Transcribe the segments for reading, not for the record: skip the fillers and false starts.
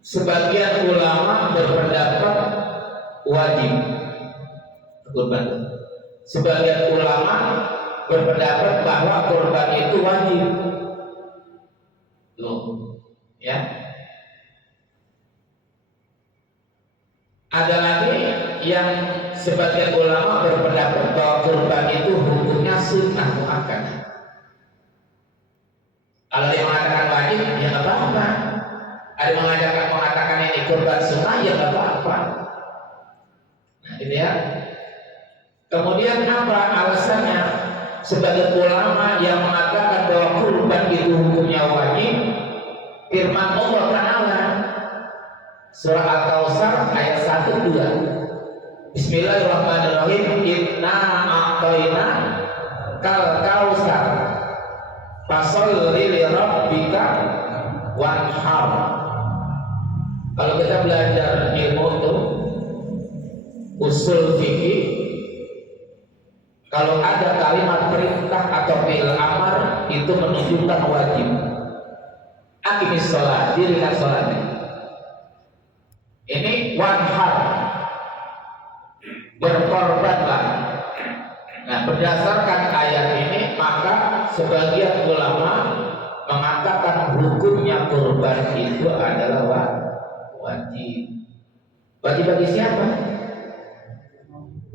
sebagian ulama berpendapat wajib kurban. Sebagian ulama berpendapat bahwa kurban itu wajib. Loh, ya. Ada lagi yang sebagian ulama berpendapat bahwa kurban itu hukumnya sunnah muakkadah. Kalau dia mengatakan wajib, ya nggak apa-apa. Ada mengatakan ini kurban sunnah, ya nggak apa-apa. Nah, gitu ya. Kemudian apa alasannya? Sebagai ulama yang mengatakan bahwa kurban itu hukumnya wajib, firman Allah Ta'ala surah Al-Kautsar ayat 1-2. Bismillahirrahmanirrahim. Inna a'tayna kal kautsar fasholli li rabbika wanhar. Kalau kita belajar ilmu itu usul fikih, kalau ada kalimat perintah atau fi'il amar itu menunjukkan wajib. Aqimis shalah, dirikan salatnya. Ini wanhar, berkorbanlah. Nah, berdasarkan ayat ini maka sebagian ulama mengatakan hukumnya kurban itu adalah wajib. Wajib bagi siapa?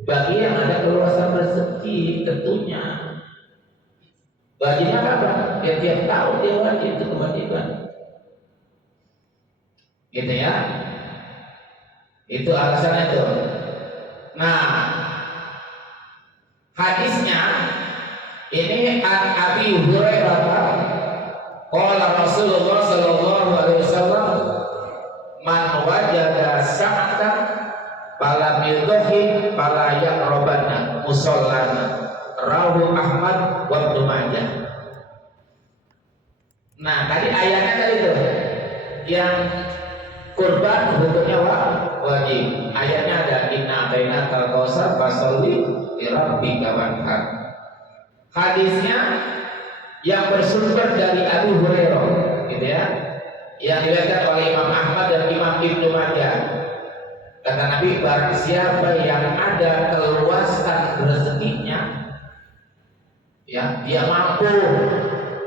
Bagi yang ada keluasan rezeki tentunya. Wajibnya apa? Ya tiap tahun dia wajib, itu kewajiban. Gitu ya. Itu alasannya itu. Nah, hadisnya ini an Abi Hurairah qala Rasulullah sallallahu alaihi wasallam man wajada sa'atan fala yudhi fala yaqrabanna musallana rawahu Ahmad wa Ibnu Majah. Nah, tadi ayatnya tadi itu yang kurban hukumnya wajib. Ayatnya ada inna baina kal kautsar fasholli li rabbika wanhar. Hadisnya yang bersumber dari Abu Hurairah, gitu ya, yang diriwayatkan oleh Imam Ahmad dan Imam Ibnu Majah. Kata Nabi, barang siapa yang ada keluasan rezekinya, ya dia mampu.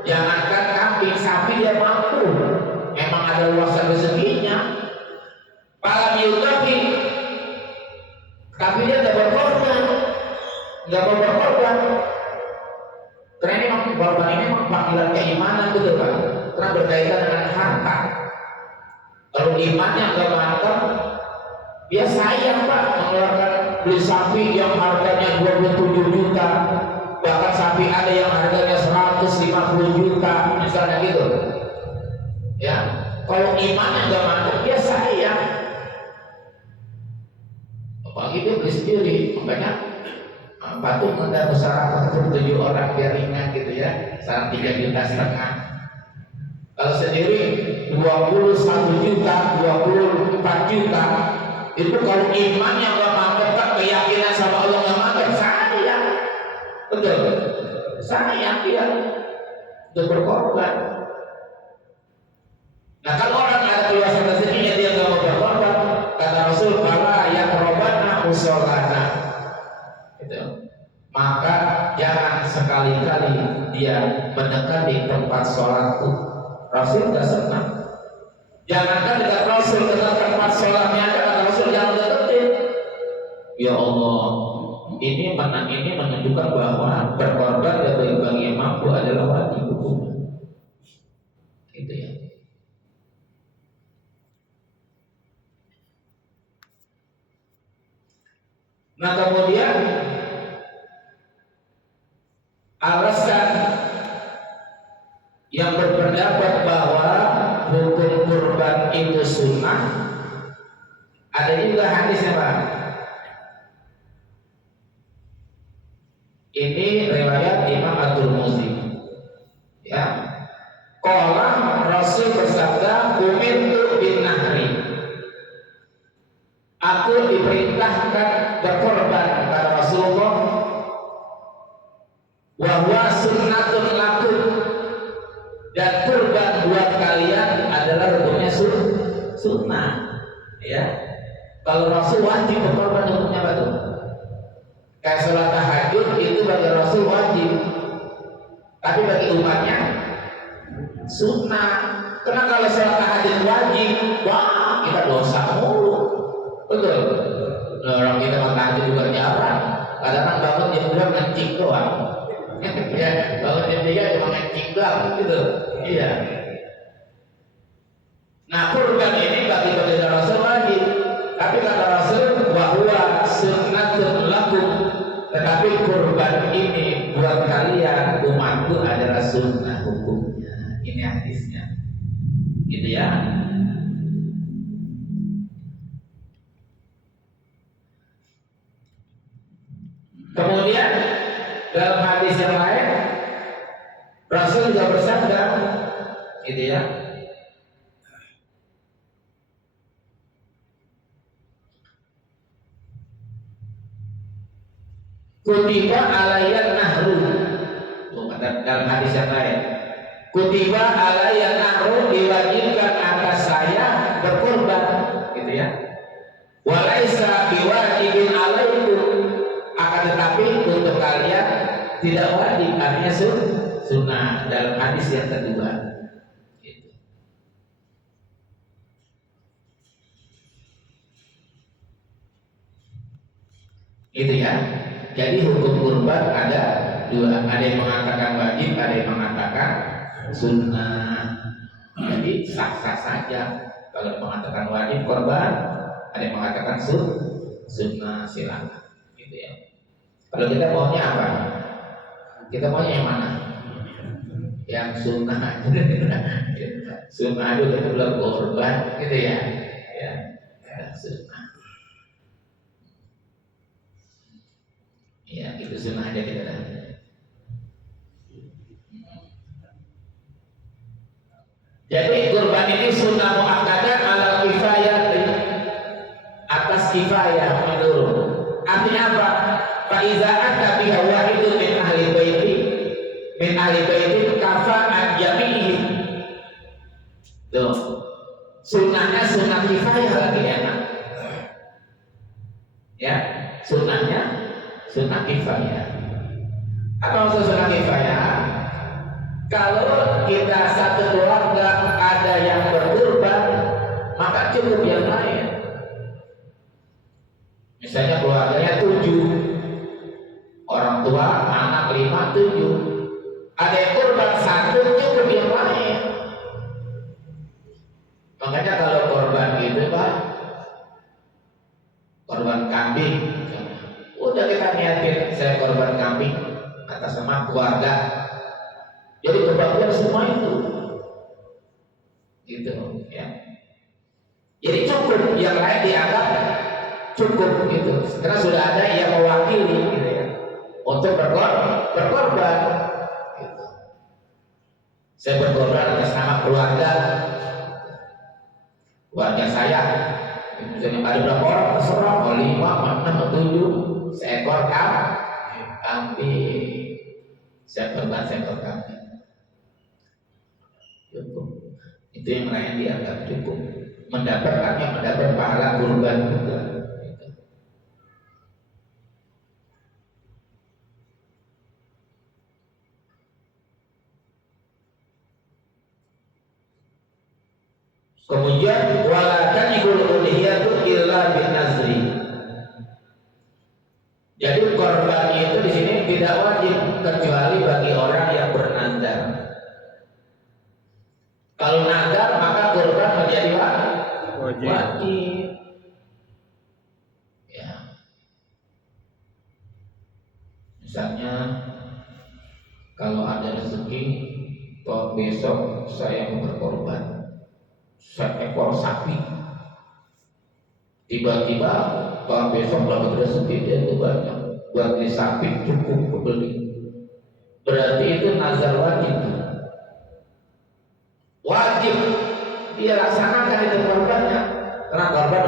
Jangankan kambing, sapi dia mampu. Memang ada luasan rezekinya. Palam yudafi, tapi dia tidak berkorban, nggak mau berkorban. Karena ini memang korban ini memang panggilan keimanan gitu kan, karena berkaitan dengan harta. Kalau imannya nggak mantap, dia sayang Pak mengeluarkan beli sapi yang harganya 27 juta, bahkan sapi ada yang harganya 150 juta, misalnya gitu. Ya, kalau imannya nggak mantap, dia sayang. Apalagi dia beli sendiri, makanya patung ada musyawarah untuk 7 orang biar ringan gitu ya, saran 3,5 juta. Kalau sendiri 21 juta, 24 juta, itu kalau imannya nggak mantap, Pak, keyakinan sama Allah nggak mantap, sayang, betul, sayang dia untuk berkorban. Nah, kalau orang ada keluasan rezekinya dia nggak mau berkorban, kata Rasul, "Fala yaqrabanna musallana." Gitu. Maka jangan sekali-kali dia mendekati tempat sholatku. Rasul tidak senang. Jangankan dekat Rasul, dekat tempat sholatnya aja kata Rasul jangan deketin. Ya Allah, ini menunjukkan bahwa berkorban bagi yang mampu adalah wajib hukumnya. Gitu ya. Nah, kemudian alasan yang berpendapat bahwa hukum kurban itu sunnah, ada juga hadisnya Pak. Ini riwayat Imam At-Tirmidzi. Ya, qala Rasul bersabda, "Umirtu bin nahri." Aku diperintahkan berkorban kata Rasulullah. Wa huwa sunnatun lakum, dan kurban buat kalian adalah hukumnya sunnah. Ya, kalau Rasul wajib berkorban hukumnya apa tuh? Kayak sholat tahajud itu bagi Rasul wajib, tapi bagi umatnya sunnah. Karena kalau sholat tahajud wajib, wah kita dosa mulu, betul. Nah, orang kita makan tahajud juga jarang. Kadang-kadang bangun jam 2 ngencing doang. Ya, bangun jam 3 cuma ngencing doang, gitu. Iya. Nah, kurban ini bagi baginda Rasul wajib, tapi kata Rasul bahwa sunnatun lakum, tetapi kurban ini buat kalian umatku adalah sunnah hukumnya. Ini hadisnya, gitu ya. Kemudian dalam hadis yang lain Rasul juga bersabda, gitu ya. Kutiba alayyan nahru. Dalam hadis yang lain, kutiba alayyan nahru, diwajibkan atas saya berkorban, gitu ya. Walaisa biwajibin alaikum, akan tetapi untuk kalian tidak wajib, artinya sunnah dalam hadis yang kedua. Gitu. Itu ya. Jadi hukum kurban ada dua, ada yang mengatakan wajib, ada yang mengatakan sunnah. Jadi sah-sah saja. Kalau mengatakan wajib korban, ada yang mengatakan sunnah, silakan. Gitu ya. Kalau kita maunya apa? Kita maunya yang mana? Yang sunnah. Sunnah itu belum korban, gitu ya. Ya, sunnah. Ya, itu sunnah aja kita. Jadi kurban ini sunnah muakkadah ala kifayah, atas kifayah menurun. Artinya apa? Faiza ata biha wahidun min ahli baiti kafa an jami'i. Tuh. Sunnahnya sunnah kifayah lagi enak. Ya, sunnahnya sunnah kifayah. Apa maksud sunnah kifayah? Kalau kita satu keluarga ada yang berkurban, maka cukup yang lain. Misalnya keluarganya 7, orang tua, anak 5, 7. Ada yang kurban 1, cukup yang lain. Makanya kalau korban gitu Pak, korban kambing, udah kita niatin saya korban kambing atas nama keluarga, jadi kebagian semua itu, gitu ya. Jadi cukup, yang lain dianggap cukup gitu, karena sudah ada yang mewakili gitu ya, untuk berkorban. Gitu. Saya berkorban atas nama keluarga saya. Misalnya ada berapa orang terserah, mau 5, 6, 7 seekor kambing, saya korban seekor kambing. Cukup. Itu yang lain dianggap cukup. Mendapat pahala kurban juga. Kemudian wala tanibul udhiyatu illa bin nazri. Jadi korban itu di sini tidak wajib kecuali bagi orang yang bernazar. Kalau nazar maka korban menjadi wajib. Ya. Misalnya kalau ada rezeki, toh besok saya mau berkorban seekor sapi, tiba-tiba kalau besok dapat rezeki dia itu banyak, buat beli sapi cukup kebeli, berarti itu nazar wajib dia laksanakan itu korbannya, karena korban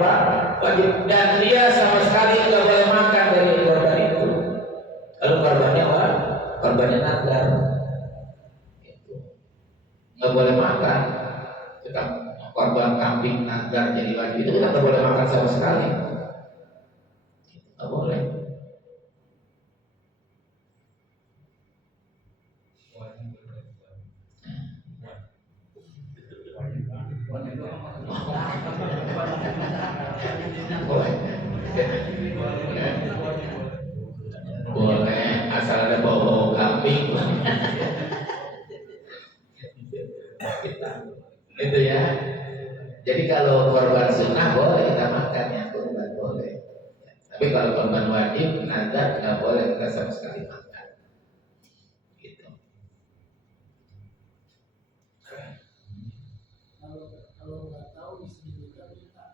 wajib, dan dia sama sekali nggak boleh makan dari korban itu. Kalau korbannya nazar, nggak boleh makan. Tetap korban kambing nazar benar jadi wajib, itu kita tak boleh makan sama sekali, tak boleh. Boleh asal ada bau kambing. Itu ya. Jadi kalau korban sunnah boleh kita makan, yang korban boleh. Tapi kalau korban wajib, nazar nggak boleh kita sama sekali makan. Gitu. Kalau nggak tahu disebutkan kita.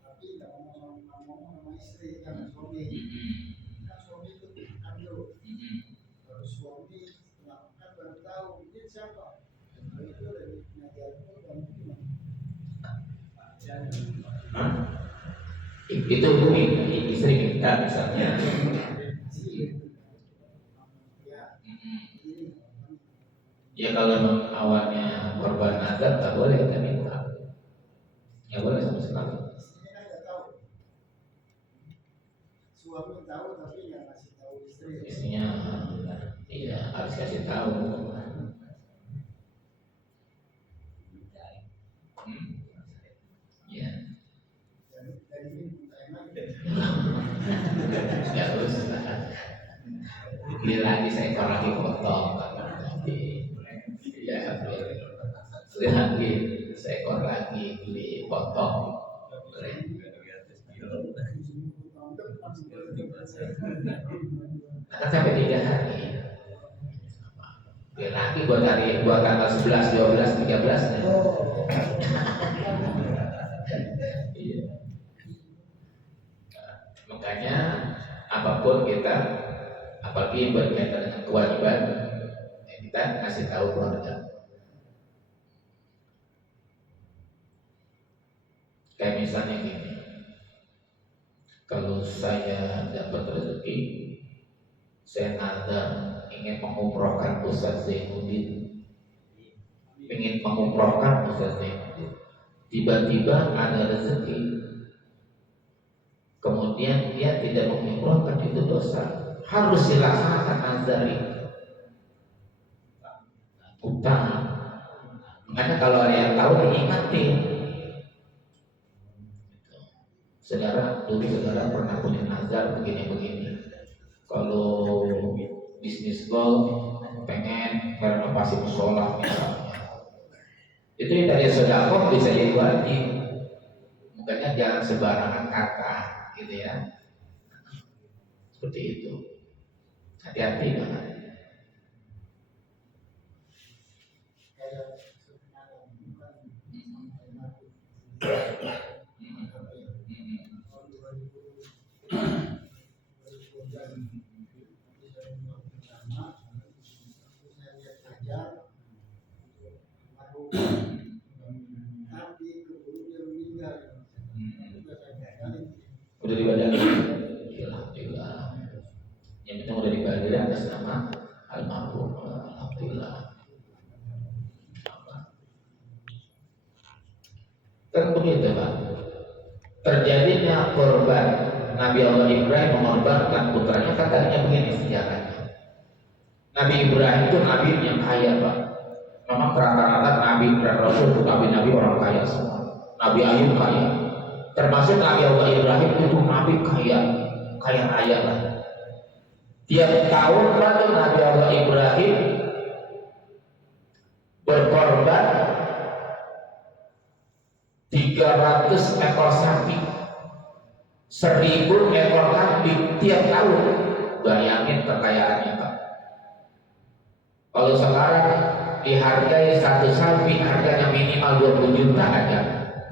Tapi kalau ngomong sama istri kan suami, kan suami itu ambil. Kalau suami melakukan baru tahu dia siapa. Kalau itu dari ngajarnya dan Itu hubungi istri kita misalnya. Ya kalau awalnya korban nazar tak boleh kita minta. Ya boleh sama sekali. istrinya kan nggak tahu. Suami tahu tapi nggak ngasih tahu istri. Istrinya iya harus kasih tahu. Ya. Dari ini bukan Ya terus. Beli lagi seekor lagi potong. Ya beli lagi seekor lagi beli potong. Akan sampai 3 hari. Beli lagi buat tanggal 11, 12, 13. Iya. Makanya apapun kita, apalagi berkaitan dengan kewajiban, kita kasih tahu keluarga. Kayak misalnya gini, kalau saya dapat rezeki, saya nazar ingin mengumrohkan Ustaz Zainuddin, ingin mengumrohkan Ustaz Zainuddin. Tiba-tiba ada rezeki, kemudian dia tidak mengumrohkan, itu dosa. Harus dilaksanakan nazar itu. Utang. Makanya kalau ada yang tahu diingatin. Saudara, dulu saudara pernah punya nazar begini-begini. Kalau bisnis gold pengen renovasi musola misalnya, itu yang dari sedekah bisa jadi wajib. Makanya jangan sembarangan kata, gitu ya. Seperti itu. Hati-hati banget. Udah dibadali, alhamdulillah. Yang penting udah dibadali atas nama almarhum, alhamdulillah. Kan begitu Pak. Terjadinya korban Nabi Allah Ibrahim mengorbankan putranya, kan tadinya begini sejarahnya. Nabi Ibrahim itu nabi yang kaya Pak. Memang rata-rata nabi dan rasul itu nabi-nabi orang kaya semua. Nabi Ayub kaya, termasuk Nabi Allah Ibrahim itu nabi kaya raya lah. Tiap tahun pada Nabi Allah Ibrahim berkorban 300 ekor sapi, 1000 ekor kambing tiap tahun. Bayangin kekayaannya Pak. Kalau sekarang dihargai satu sapi harganya minimal 20 juta aja,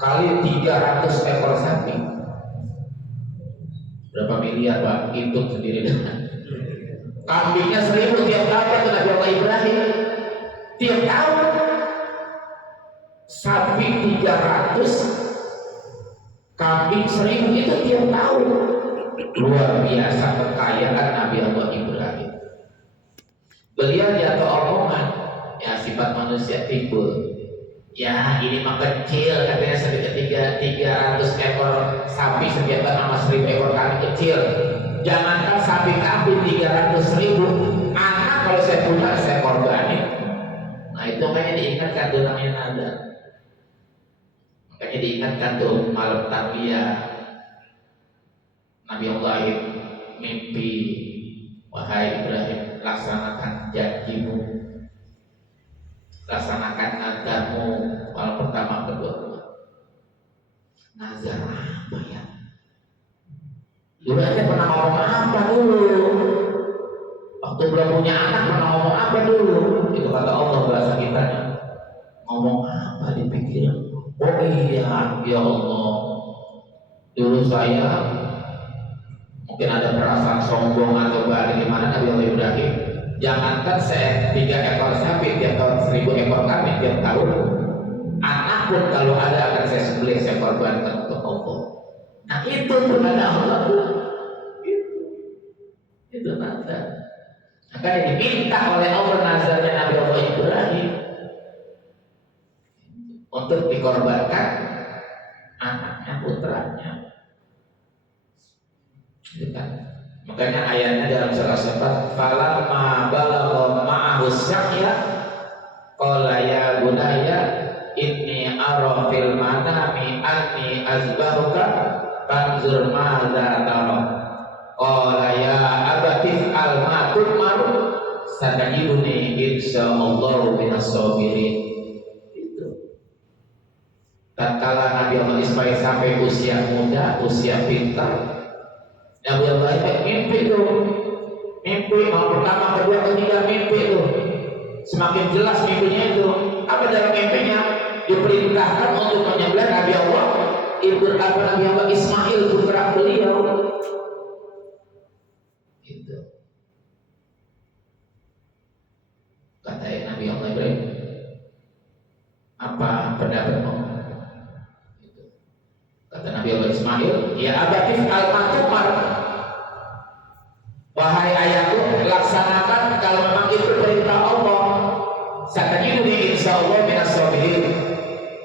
kali 300 ekor sapi berapa miliar Pak? Hitung sendiri. Kambingnya 1000 tiap tahun itu Nabi Allah Ibrahim tiap tahun. Sapi 300, kambing 1000 itu tiap tahun. Luar biasa kekayaan Nabi Allah Ibrahim. Beliau jatuh omongan, ya sifat manusia timbul. Ya ini mah kecil, katanya sekitar 300 ekor sapi setiap tahun sama 1000 ekor kambing kecil. Jangankan sapi kambing 300.000, anak kalau saya punya saya korbanin. Nah itu makanya diingatkan tuh namanya nazar. Makanya diingatkan tuh malam tarbiyah. Nabi Ibrahim mimpi, wahai Ibrahim, laksanakan janjimu, laksanakan nazarmu malam pertama kedua. Nazar apa ya? Dulu aja pernah ngomong apa dulu? Waktu belum punya anak pernah ngomong apa dulu? Itu kata Allah bahasa kita. Ngomong apa dipikir? Oh iya, ya Allah. Dulu saya mungkin ada perasaan sombong atau bagaimana Nabi Allah Ibrahim. Jangankan saya 3 ekor sapi tiap tahun, 1000 ekor kambing tiap tahun, anak pun kalau ada akan saya sembelih, saya korbankan untuk Allah. Nah itu kepada Allah itu nazar. Makanya diminta oleh Allah nazarnya Nabi Allah Ibrahim untuk dikorbankan anaknya, putranya. Makanya ayatnya dalam surah Sabat, falamma balagha ma'ahu sa'ya qala ya bunayya inni ara fil manami anni azbahuka fanzur madza tara qala ya abati al ma tu'mar satajiduni insyaallahu minas sabirin. Itu tatkala Nabi Allah Ismail sampai usia muda, usia pintar, Nabi Allah mimpi itu, mimpi malam pertama, kedua, ketiga mimpi itu, semakin jelas mimpinya itu. Apa dalam mimpinya? Diperintahkan untuk menyembelih Nabi Allah, Nabi Allah Ismail putra beliau. Itu kata Nabi Allah Ibrahim, apa pendapatmu? Kata Nabi Allah Ismail, ya abatif al-matumar, wahai ayahku, laksanakan kalau memang itu perintah Allah. Satajiduni insyaallah minas sabirin,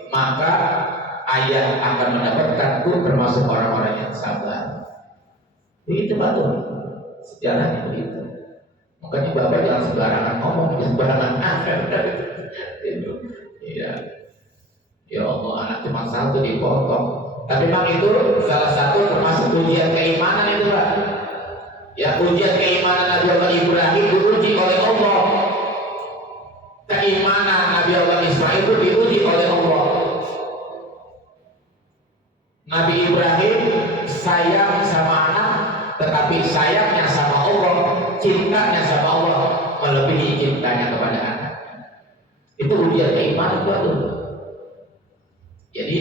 maka ayah akan mendapatkanku termasuk orang-orang yang sabar. Begitu betul, sejarahnya begitu. Makanya bapak jangan sembarangan ngomong, jangan sembarangan akhir. Itu, iya. Ya Allah, anak cuma satu dipotong. Tapi memang itu salah satu termasuk ujian keimanan itu Pak. Ya ujian keimanan Nabi Allah Ibrahim diuji oleh Allah. Keimanan Nabi Allah Ismail itu diuji oleh Allah. Nabi Ibrahim sayang sama anak, tetapi sayangnya sama Allah, cintanya sama Allah melebihi cintanya kepada anak. Itu ujian keimanan itu. Jadi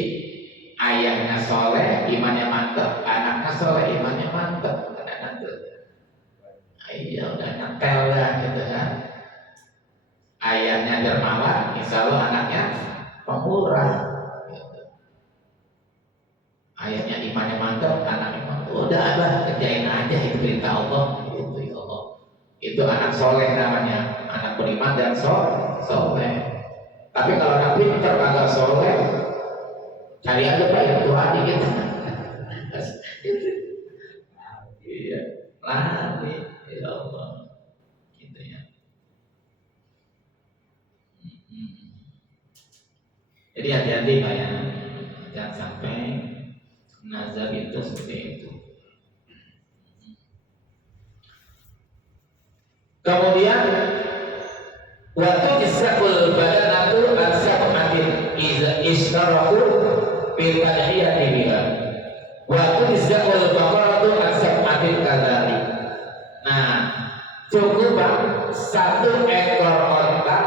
ayahnya soleh, imannya mantap, anaknya soleh, imannya mantap, anak itu. Ayah udah nempel lah gitu kan. Ayahnya dermawan, insya Allah anaknya pemurah. Gitu. Ayahnya imannya mantap, anaknya mantap. Udah abah kerjain aja itu perintah Allah. Gitu ya Allah. Itu anak soleh namanya, anak beriman dan soleh. Tapi kalau anak pintar kagak soleh, cari aja Pak yang tua dikit. Iya, lari ya Allah. Gitu ya. Jadi hati-hati Pak ya, jangan sampai nazar itu seperti itu. Kemudian waktu disabul badanatu al-sab'atin istaraku bil tadhiyati biha. Waktu disabul baqaratu al-sab'atin kadzalik. Nah, cukup Pak, 1 ekor onta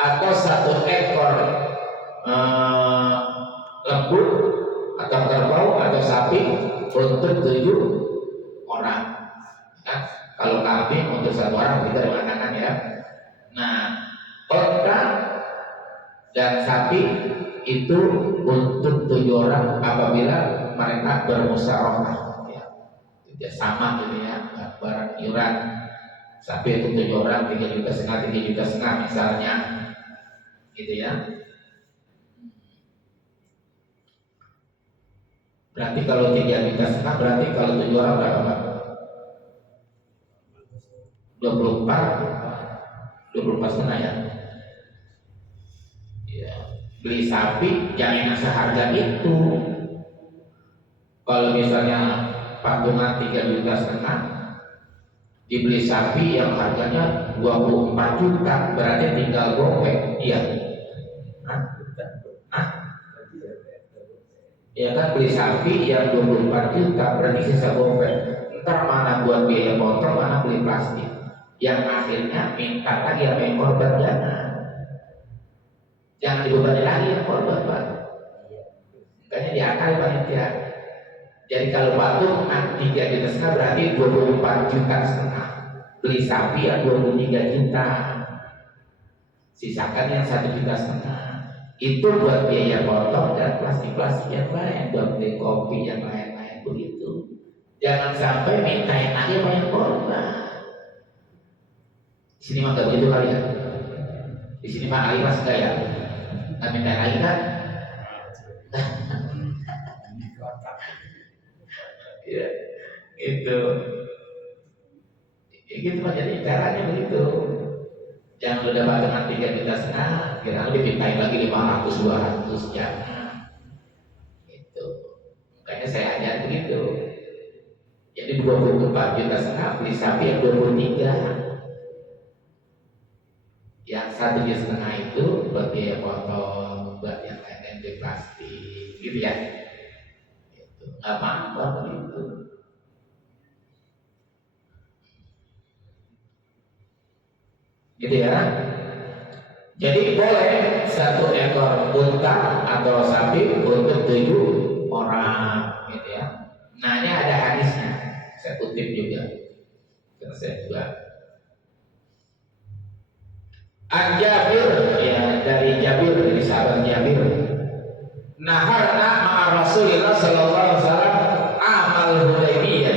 atau 1 ekor lembu atau kerbau atau sapi untuk 7 orang. Nah, kalau kambing untuk 1 orang kita mengatakan ya. Nah, onta dan sapi itu untuk 7 orang apabila mereka bermusyawarah ya. Tidak sama gitu ya, barang iuran. Sapi itu 7 orang 3,5 juta, 3,5 juta misalnya. gitu ya. Berarti kalau 3,5 juta berarti kalau 7 orang berapa Pak? 24 setengah ya. Ya. Beli sapi jangan seharga itu. Kalau misalnya patungan 3,5 juta, dibeli sapi yang harganya 24 juta, berarti tinggal gopek, iya. Ya kan, beli sapi yang 24 juta berarti sisa gopek. Ntar mana buat biaya motor, mana beli plastik. Yang akhirnya minta lagi apa yang korban, jangan dibebani lagi yang korban Pak. Makanya diakali panitia. Jadi kalau patungan 3,5 juta berarti 24,5 juta. Beli sapi yang 23 juta. Sisakan yang 1,5 juta. Itu buat biaya potong dan plastik-plastik yang lain, buat beli kopi yang lain-lain begitu. Jangan sampai mintain lagi banyak korban. Di sini mah gak begitu kali ya. Di sini mah alias enggak ya? Nggak mintain lagi kan? Ya, itu. Ya, gitu mah jadi caranya begitu. Jangan udah patungan 3,5 juta, kira dipintain lagi 500, 200, jangan. Itu. Makanya saya ajar begitu. Jadi 24,5 juta beli sapi yang 23. Yang 1,5 juta itu buat biaya potong, buat yang lain-lain beli plastik, gitu ya. Itu nggak apa-apa begitu. Gitu ya. Jadi boleh 1 ekor unta atau sapi untuk 7 orang, gitu ya. Nah ini ada hadisnya, saya kutip juga, karena saya juga. An Jabir, ya dari Jabir, dari sahabat Jabir. Naharna ma'a Rasulillah sallallahu alaihi wasallam amal Hudaybiyah.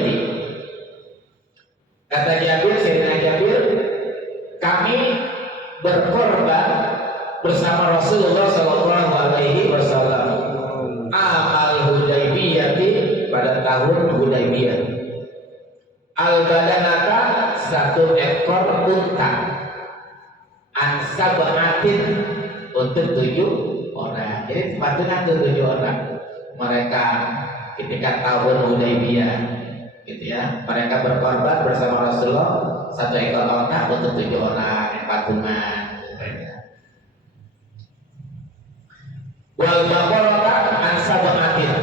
Kata Jabir, Sayyidina Jabir, kami berkorban bersama Rasulullah sallallahu alaihi wasallam amal Hudaybiyah pada tahun Hudaybiyah. Al-badanata 1 ekor unta. Ansabaatin untuk 7 orang. Jadi patungan 7 orang. Mereka ketika tahun Hudaybiyah, gitu ya, mereka berkorban bersama Rasulullah 1 ekor unta untuk 7 orang yang patungan. Wal baqarata ansabaatin,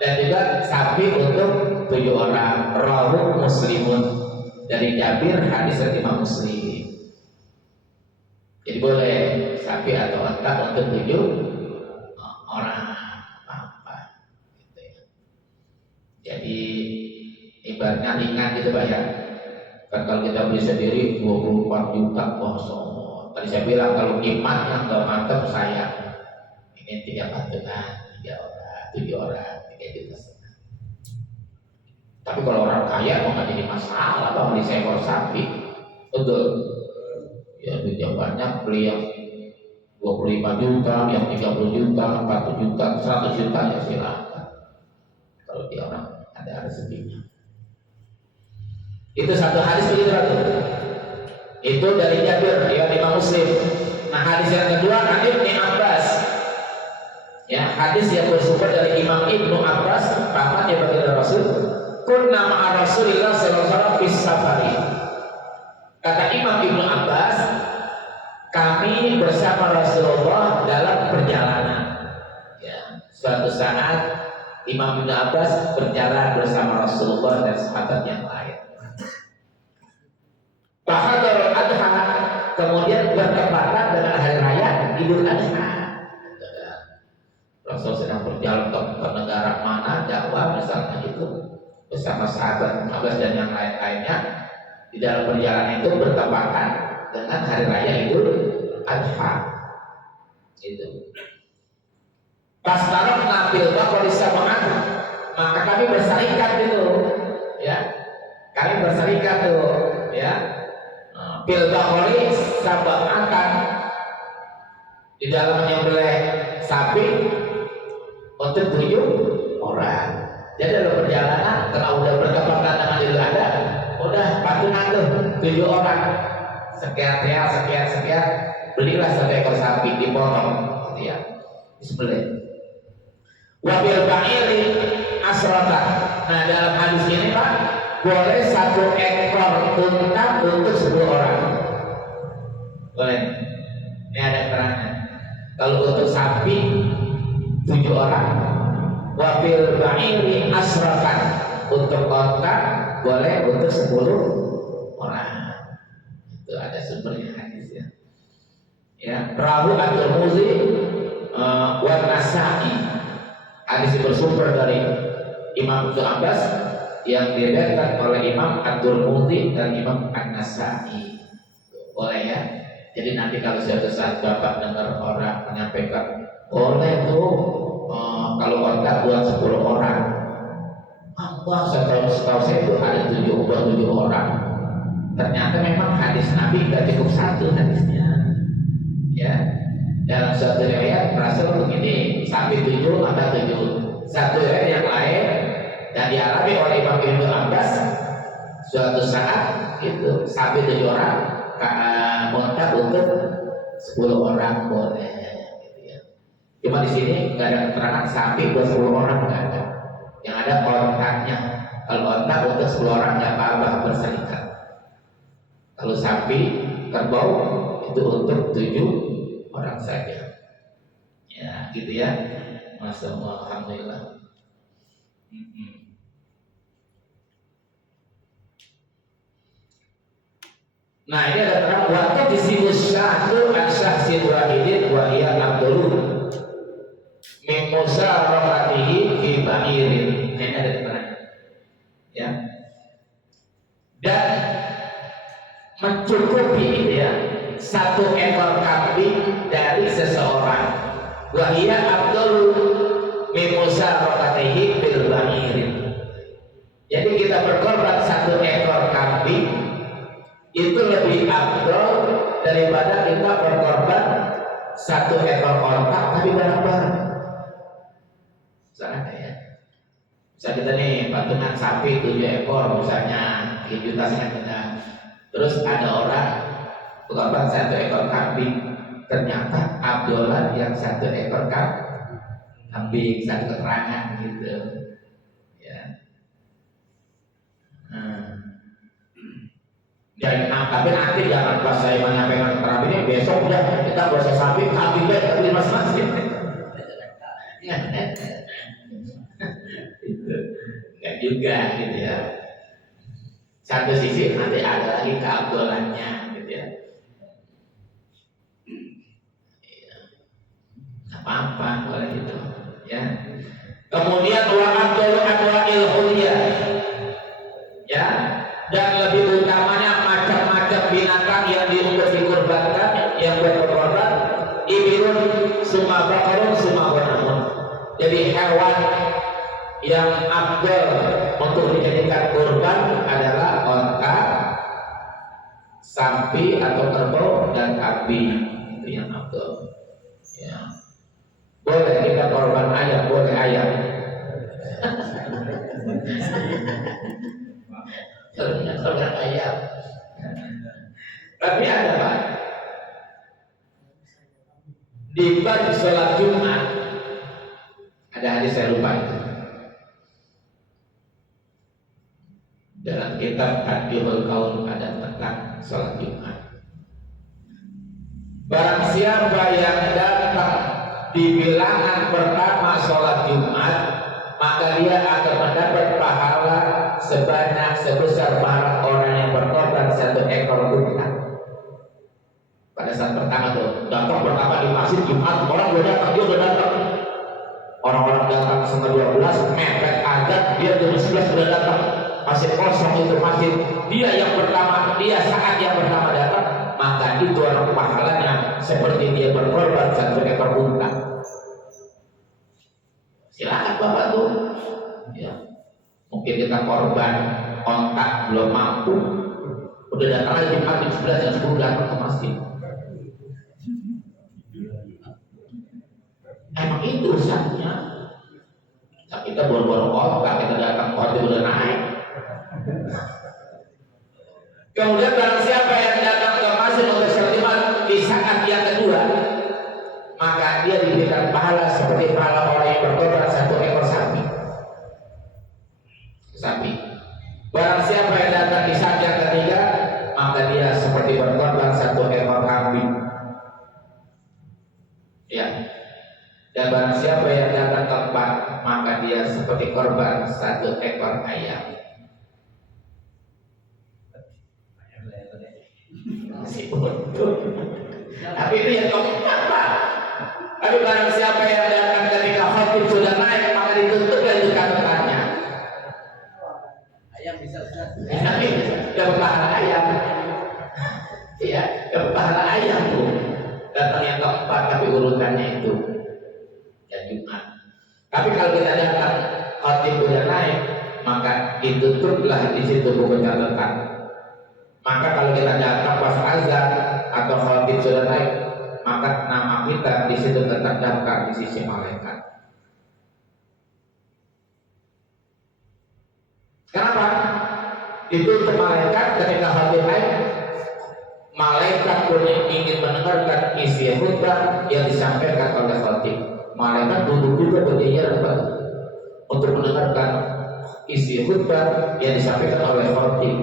dan juga sapi untuk 7 orang. Rawahu Muslimun, dari Jabir, hadis dari Imam Muslim. Jadi boleh sapi atau unta untuk 7 orang, apa gitu ya. Jadi ibaratnya ringan gitu Pak ya. Kan kalau kita beli sendiri 24 juta, kosong. Tadi saya bilang kalau iman yang nggak mantap saya ini 3 patungan, 3 orang, 7 orang, 3,5 juta. Tapi kalau orang kaya mau nggak jadi masalah Pak beli seekor sapi, betul. Ya duitnya banyak, beli yang 25 juta, yang 30 juta, 40 juta, 100 juta ya silakan. Kalau dia orang ada rezekinya. Itu 1 hadis begitu Ratu. Itu dari Jabir, riwayat Imam Muslim. Nah hadis yang kedua hadis Ibnu Abbas. Ya, hadis yang bersumber dari Imam Ibnu Abbas, paman yang berkata Rasul, kunna ma'a Rasulillah sallallahu alaihi wasallam fis safari. Kata Imam Ibnu Abbas, kami bersama Rasulullah dalam perjalanan. Ya, suatu saat Imam Ibnu Abbas berjalan bersama Rasulullah dan sahabat yang lain. Fahadarul Adha, kemudian bertepatan dengan hari raya Idul Adha. Rasul sedang berjalan ke negara mana, Jawa misalnya itu, bersama sahabat Abbas dan yang lain-lainnya. Di dalam perjalanan itu bertepatan dengan hari raya Idul Adha. Itu. Pas taruh nabil bakal disamakan, maka kami berserikat itu, ya. Kami berserikat tuh, ya. Bil bakori sabang akan Di dalam menyembelih sapi untuk 7 orang. Jadi dalam perjalanan karena udah berkepatan dengan Idul Adha, udah patungan tuh 7 orang. Sekian, belilah 1 ekor sapi dipotong, gitu ya, disembelih. Wabil ba'iri asrata. Nah dalam hadis ini Pak, boleh 1 ekor unta untuk 10 orang. Boleh. Ini ada keterangan. Kalau untuk sapi 7 orang, wabil ba'iri asratan, untuk unta boleh untuk 10 orang. Itu ada sumbernya hadis ya. Ya, Rahu At-Tirmidzi wa Nasa'i. Hadis bersumber dari Imam Ibnu Abbas yang diriwayatkan oleh Imam At-Tirmidzi dan Imam An-Nasa'i. Boleh ya. Jadi nanti kalau suatu saat Bapak dengar orang menyampaikan boleh tuh kalau kontak buat 10 orang. Wah, setahu saya itu ada 7 orang. Ternyata memang hadis Nabi tidak cukup 1 hadisnya. Ya. Dalam suatu riwayat Rasul begini, sapi 7 ada 7. Satu riwayat yang lain dan dialami oleh Imam Ibnu Abbas, suatu saat itu sapi 7 orang kontak untuk 10 orang boleh, gitu ya. Cuma di sini nggak ada keterangan sapi buat 10 orang, nggak ada. Yang ada kontaknya. Kalau kontak untuk 10 orang nggak apa-apa berserikat. Kalau sapi kerbau itu untuk 7 orang saja. Ya, gitu ya. Masya Allah, alhamdulillah. Nah, ini ada terang waktu di sini satu asyahsi wahidin wa hiya abdul min musarafatihi fi ba'irin. Ini ada terang. Ya. Dan mencukupi ya 1 ekor kambing dari seseorang. Wa hiya abdul min musarafatihi bil ba'irin. Jadi kita berkorban 1 ekor kambing itu lebih afdal daripada kita berkorban 1 ekor onta tapi bareng-bareng. Misalnya ya, bisa kita nih patungan sapi 7 ekor misalnya, jutaan kita. Terus ada orang berkorban 1 ekor kambing, ternyata abdolan yang 1 ekor kambing, 1 keterangan gitu. Ya. Dan tapi nanti jangan pas saya menyampaikan keterangan ini besok udah kita proses sapi kambing tapi masing-masing. Itu enggak juga gitu ya. Satu sisi nanti ada lagi keabdolannya gitu ya. Apa-apa boleh gitu ya. Kemudian wa abdul anwa'il huliyah ya, dan lebih utamanya macam-macam binatang yang diunggah dikorbankan, yang berkorban ibilun summa bakarun summa ghanam. Jadi hewan yang afdal untuk dijadikan kurban adalah onta, sapi atau kerbau dan kambing, itu yang afdal. Ya. Boleh kita korban ayam, boleh ayam. Korban ayam. Tapi ada Pak, di bab sholat Jumat ada hadis saya lupa itu. Dalam kitab Hadithul Qaul ada tentang sholat Jumat. Barang siapa yang datang di bilangan pertama sholat Jumat, maka dia akan mendapat pahala sebanyak sebesar pahala orang yang berkorban 1 ekor unta. Pada saat pertama tuh, datang pertama di masjid Jumat, orang udah datang, dia udah datang. Orang-orang datang setengah 12, mepet azan, dia jam 11 udah datang. Masih kosong itu masjid. Dia yang pertama, dia saat yang pertama datang, maka itu orang pahalanya seperti dia berkorban 1 ekor unta. Silakan Bapak tuh. Ya. Mungkin kita korban ontak belum mampu, udah datang lagi Jumat jam 11 jam 10 datang ke masjid. begitu urusannya. Nah, kita boro-boro kota, kita datang kota udah naik. Kemudian barang siapa yang datang ke masjid untuk sholat di saat yang kedua, maka dia diberikan pahala seperti pahala orang yang berkorban 1 ekor sapi. Barang siapa yang datang di saat yang ketiga, maka dia seperti berkorban 1 ekor kambing. Ya. Dan barang siapa yang datang keempat, maka dia seperti korban 1 ekor ayam. Masih bodoh. Tapi itu yang keempat, Pak. Tapi barang siapa yang datang ketika khatib sudah naik, maka ditutup dari catatannya. Ayam bisa Ustaz. Tapi dapat pahala ayam. Iya, dapat pahala ayam tuh. Datang yang keempat, tapi urutannya itu ya Jumat. Tapi kalau kita datang khatib sudah naik, maka ditutuplah di situ buku catatan. Maka kalau kita datang pas azan atau khatib sudah naik, maka nama kita di situ terdaftar di sisi malaikat. Kenapa? Itu untuk malaikat ketika khatib naik, malaikat pun yang ingin mendengarkan isi khutbah yang disampaikan oleh khatib. Malaikat duduk juga berdiri untuk mendengarkan isi khutbah yang disampaikan oleh khatib.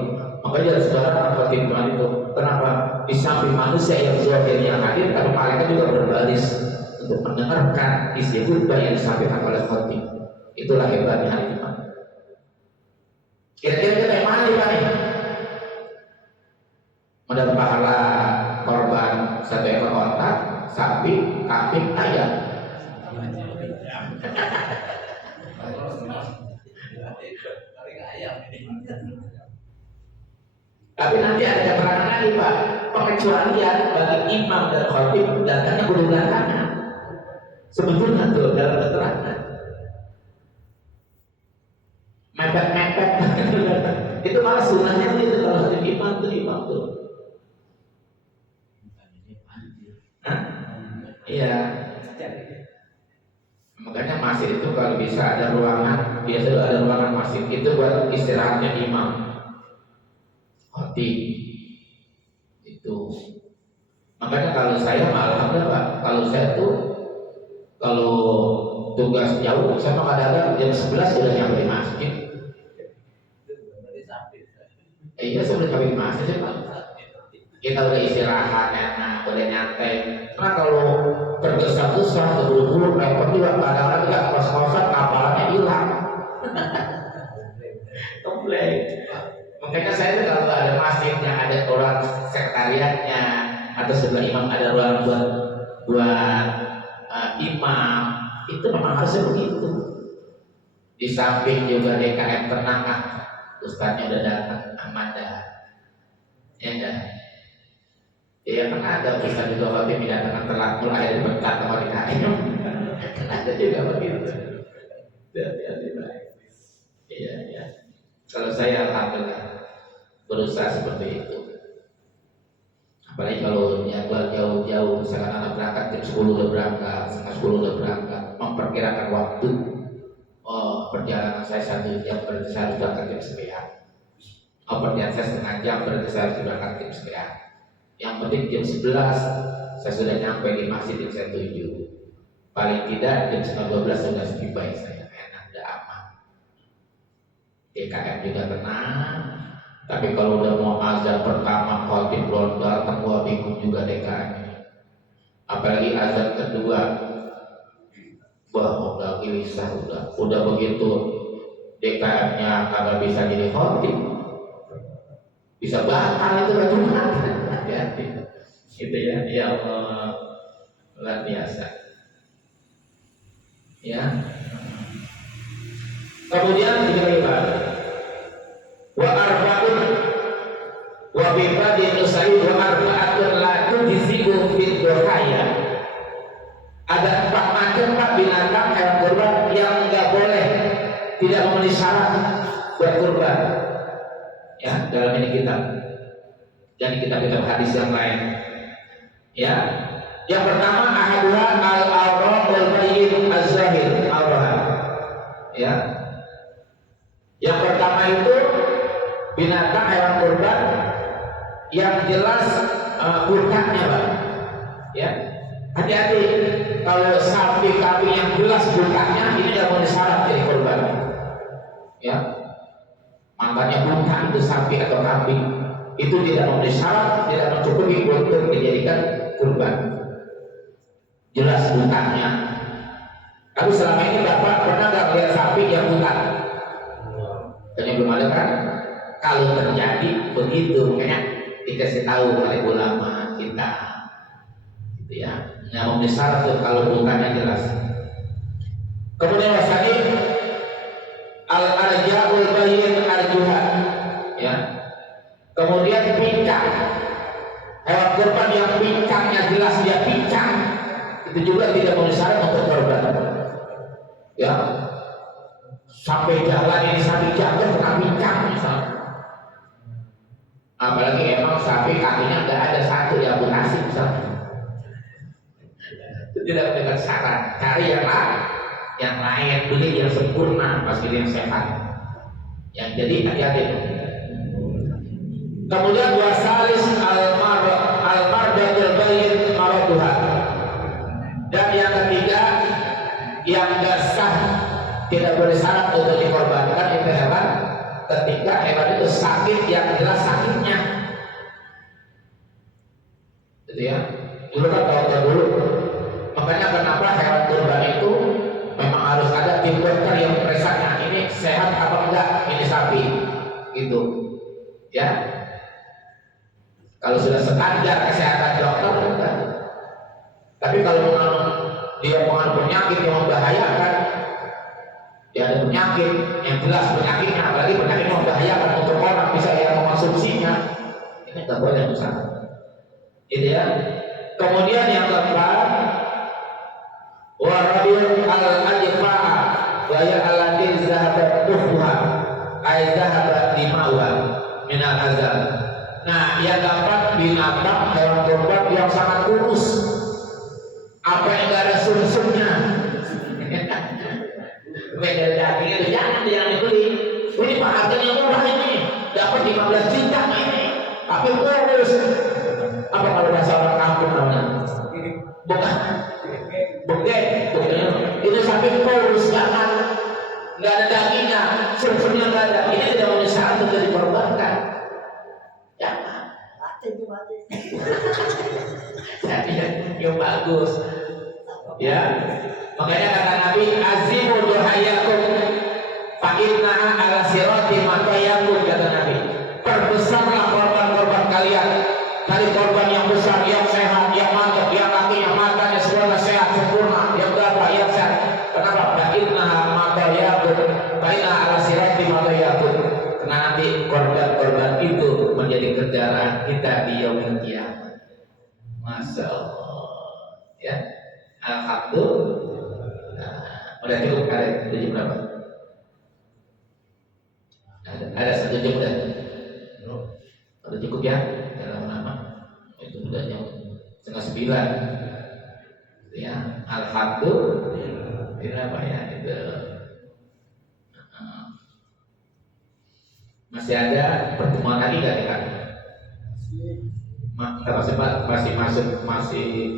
Makanya saudara khatib itu kenapa di samping manusia yang zahirnya hadir, tapi malaikat juga berbaris untuk mendengarkan isi khutbah yang disampaikan oleh khatib. Itulah hebatnya hari Jumat. Kira-kira kita yang mana Pak nih? Mendapat pahala korban 1 ekor onta, sapi, kambing, ayam. Tapi nanti ada keterangan lagi Pak, pengecualian bagi imam dan khatib datangnya belakangan. Sebetulnya tuh dalam keterangan mepet-mepet itu malah sunahnya itu kalau khatib imam tuh. Hah? Iya. Makanya masjid itu kalau bisa ada ruangan, biasa ada ruangan masjid itu buat istirahatnya imam. Khatib itu. Makanya kalau saya malah Pak, kalau saya tuh kalau tugas jauh sama kadang-kadang jam 11 sudah nyampe di masjid. Iya sudah sampai di masjid sih Pak. Kita udah istirahat enak, udah nyantai. Karena kalau tergesa-gesa, terburu-buru, repot juga. Kadang-kadang kita kos-kosan, kapalannya hilang. Komplain. Makanya saya tuh kalau ada masjid yang ada orang sekretariatnya atau sebelah imam ada ruangan buat imam, itu memang harusnya begitu. Di samping juga DKM tenang, ustadznya udah datang, aman dah. Ya dah. Ya kan ada ustadz juga waktu datang telat mulai dari berkat sama DKM. Kan ada juga begitu. Hati-hati baik. Iya. Kalau saya alhamdulillah berusaha seperti itu. Apalagi kalau jadwal jauh-jauh, misalkan anak berangkat jam 10 udah berangkat, setengah 10 udah berangkat, memperkirakan waktu. Oh, perjalanan saya 1 jam berarti saya harus berangkat jam sekian. Oh, perjalanan saya setengah jam berarti saya harus berangkat jam sekian. Yang penting jam 11 saya sudah nyampe di masjid yang saya tuju. Paling tidak jam setengah 12 sudah tiba saya, enak, udah aman. DKM juga tenang. Tapi kalau udah mau azan pertama khatib belum datang, gua bingung juga DKM ini. Apalagi azan kedua, wah udah gelisah, udah begitu DKM-nya kagak bisa jadi khatib, bisa batal itu Jumat. Hati-hati. Gitu ya, ya Allah, luar biasa. Ya. Kemudian juga wa arba'un wa bibadin nusaid wa arba'atun la tujzibu fid duhaya. Ada 4 macam Pak binatang hewan kurban yang enggak boleh, tidak memenuhi syarat buat kurban. Ya, dalam ini kitab. Dan kitab-kitab hadis yang lain. Ya. Yang pertama adalah al-awraqul bayyin az binatang hewan kurban yang jelas burkanya, Pak. Ya, hati-hati kalau sapi kambing yang jelas burkanya ini tidak boleh syarat jadi kurban. Ya, makanya burka itu sapi atau kambing itu tidak memenuhi syarat, tidak mencukupi untuk dijadikan kurban. Jelas burkanya. Tapi selama ini Bapak pernah nggak lihat sapi yang buta? Kayaknya belum ada kan? Kalau terjadi begitu, makanya dikasih tahu oleh ulama kita, gitu ya. Yang memenuhi syarat tuh kalau bukanya jelas. Kemudian wasani al-arja'ul bayyin arjuha, ya. Kemudian pincang, hewan kurban yang pincangnya jelas dia pincang, itu juga tidak memenuhi syarat untuk kurban. Ya, sampai jalan ini sapi jatuh kena pincang misalnya. Apalagi emang sapi kakinya nggak ada satu yang amputasi misalnya. Itu tidak dengan syarat. Cari yang lain, beli yang sempurna, pasti yang sehat. Yang jadi hati-hati. Kemudian wasalis al-mardatul bayyin maraduha. Dan yang ketiga, yang nggak sah, tidak boleh syarat untuk dikorbankan itu hewan ketika hewan itu sakit yang jelas sakitnya, gitu ya. Dulu kan tahun dulu, makanya kenapa hewan kurban itu memang harus ada tim dokter yang memeriksakan ini sehat apa enggak ini sapi, gitu ya. Kalau sudah standar kesehatan dokter enggak. Tapi kalau dia mengandung penyakit yang membahayakan, dia ada penyakit yang jelas penyakitnya, apalagi penyakit yang membahayakan untuk orang bisa yang mengonsumsinya, ini tidak boleh misalnya, gitu ya. Kemudian yang keempat, warabil al-ajfa'a wa ya allati zahabat tuhha ay zahabat dima'wa min al-azal. Nah, yang keempat, binatang hewan kurban yang sangat kurus, apa yang gak ada sumsumnya, beda daging itu jangan dibeli. Ini Pak harganya murah ini, dapat 15 juta ini, tapi kurus. Apa kalau bahasa orang kampung namanya? Bukan, itu sapi kurus jangan, nggak ada dagingnya, sumsumnya nggak ada. Ini tidak memenuhi syarat untuk dikorbankan. Jangan. Jadi yang bagus, ya. Makanya kata Nabi, azimu duhayakum fa innaha ala sirati matayakum, kata Nabi. Perbesarlah korban-korban kalian dari korban yang besar, yang sehat, yang mantap, yang kakinya, matanya semuanya sehat sempurna, yang gagah, yang sehat. Kenapa? Fa innaha matayakum, fa innaha ala sirati matayakum. Karena nanti korban-korban itu menjadi kendaraan kita di yaumil qiyamah. Masya Allah, ya. Alhamdulillah. Udah cukup ada 7 berapa? Ada 1 jam udah. Udah cukup ya? Udah lama-lama. Itu udah jam 8:30. Ya, alhamdulillah. Apa ya itu? Masih ada pertemuan lagi nggak ya? Masih.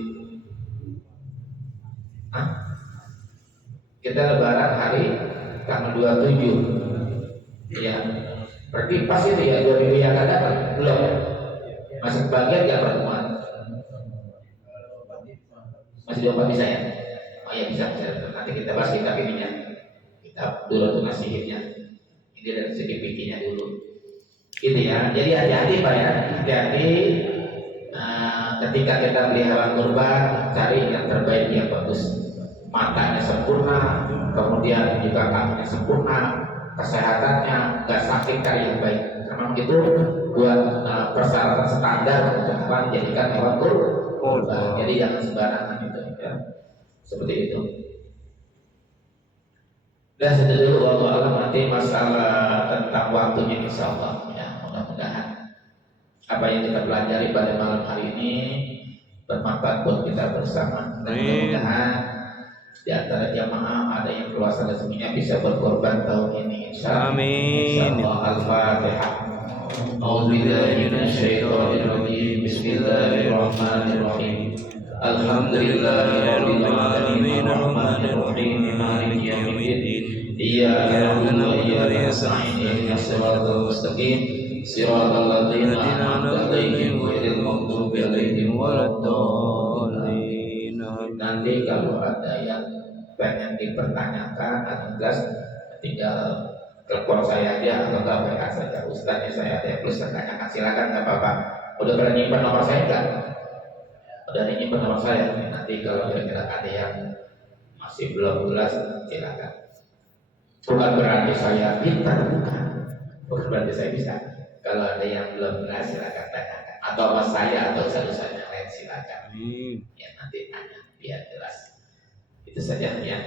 Kita lebaran hari tanggal 27, ya. Berarti pas itu ya 2 minggu yang akan datang belum? Masih kebagian nggak pertemuan? Masih 24 bisa ya? Oh ya bisa. Nanti kita bahas kitab ininya, kitab dulu tuh nasihatnya. Ini dari segi fikihnya dulu, gitu ya. Jadi hati-hati Pak ya, hati-hati. Ketika kita beli hewan kurban, cari yang terbaik, yang bagus, matanya sempurna, kemudian juga kakinya sempurna, kesehatannya, nggak sakit, cari yang baik. Memang itu buat persyaratan standar untuk menjadikan hewan kurban. Jadi jangan sembarangan itu, ya. Seperti itu. Dan sudah dulu Allah alam, nanti masalah tentang waktunya insya Allah, ya. Mudah-mudahan apa yang kita pelajari pada malam hari ini bermanfaat buat kita bersama. Dan mudah-mudahan di antara jamaah ada yang keluar rezekinya bisa berkorban tahun ini. Insya Allah. Al-Fatihah. أعوذ بالله من الشيطان الرجيم بسم الله الرحمن الرحيم الحمد لله رب العالمين الرحمن الرحيم مالك يوم الدين إياك نعبد وإياك نستعين اهدنا الصراط المستقيم صراط الذين أنعمت عليهم غير المغضوب عليهم ولا الضالين. Nanti kalau ada yang pengen dipertanyakan atau jelas tinggal telepon saya aja atau enggak WA saja. Ustaz ini saya ada yang perlu tanyakan, silakan, nggak apa-apa. Udah pernah nyimpan nomor saya enggak? Udah nyimpan nomor saya. Nanti kalau kira-kira ada yang masih belum jelas silakan. Bukan berarti saya pintar, bukan berarti saya bisa. Kalau ada yang belum jelas silakan tanyakan. Atau mas saya atau ustaz yang lain silakan. Ya nanti tanya biar jelas. Itu saja ya.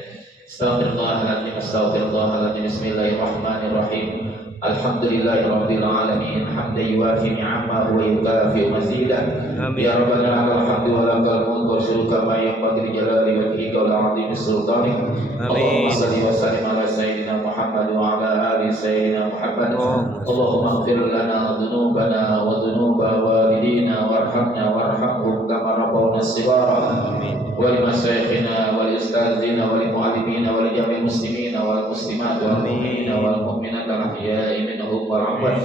Astaghfirullahaladzim, astaghfirullahaladzim. Bismillahirrahmanirrahim. Alhamdulillahirabbil alamin. Hamdan yuwafi ni'amahu wa yukafi mazidah. Ya rabbana lakal hamdu wa lakal mulku wa syuruka ma yanbaghi li jalali wajhika wa li'azimi sultanik. Allahumma shalli wa sallim ala sayyidina Muhammad wa ala ali sayyidina Muhammad. Allahumma ighfir lana dhunubana wa dhunuba walidina warhamna warhamhum kama rabbawna shighara. Wa li masyayikhina wa li ustadzina wa li mu'allimina wa li jami'il muslimina wal muslimat wal mu'minina wal mu'minat al ahya'i minhum wal amwat.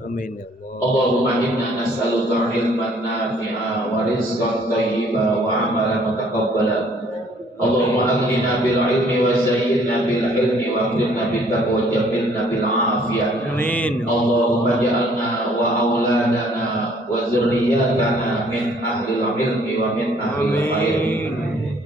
Amin ya Allah. Allahumma inna nas'aluka ilman nafi'a wa rizqan thayyiban wa amalan mutaqabbala. Allahumma aghnina bil ilmi wa zayyinna bil ilmi wa akrimna bit taqwa wa jamilna bil afiyah. Amin. Allahumma ja'alna wa auladana wa zurriyatana min ahli ilmi wa min ahli ilmi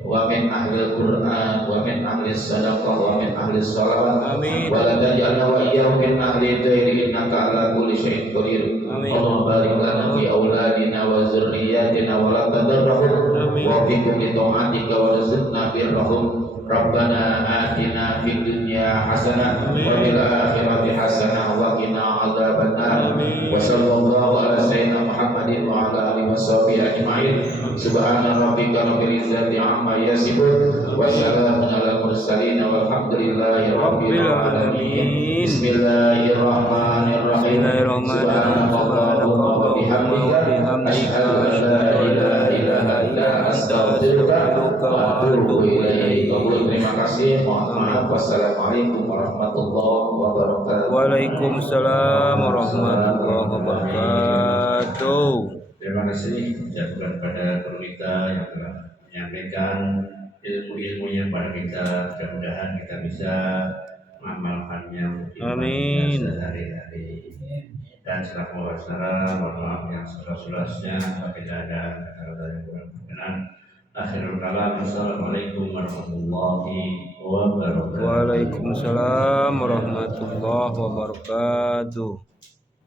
wa min ahli Qur'an wa min ahli sadaqah wa min ahli salat. Amin. Wa la taj'alna wa iyyahum min ahli dhairi innaka ala kulli syai'in qadir. Allahumma barik lana fi auladina wa zurriyyatina wa la tadarrahum wa fikum li ta'atika wa rizqna birrahum. Rabbana atina fid dunya hasanah wa fil akhirati hasanah wa qina adzabannar. Wa sallallahu ala sayyidina Muhammadin wa ala alihi washabihi ajma'in. Subhana rabbika rabbil izzati amma yasifun wa salamun alal mursalin walhamdulillahi rabbil alamin. Bismillahirrahmanirrahim. Subhanallahumma wa bihamdika asyhadu an la ilaha illa anta astaghfiruka wa atubu ilaik. Terima kasih. Mohon maaf. Wassalamualaikum warahmatullahi wabarakatuh. Waalaikumsalam warahmatullahi wabarakatuh. Terima kasih kepada guru kita yang telah menyampaikan ilmu-ilmunya kepada kita. Mudah-mudahan kita bisa mengamalkannya Amin. sehari-hari. Dan selaku wawancara, mohon maaf yang seluas-luasnya apabila ada kata-kata yang kurang berkenan. Akhirul kalam, assalamualaikum warahmatullahi wabarakatuh. Waalaikumsalam warahmatullahi wabarakatuh.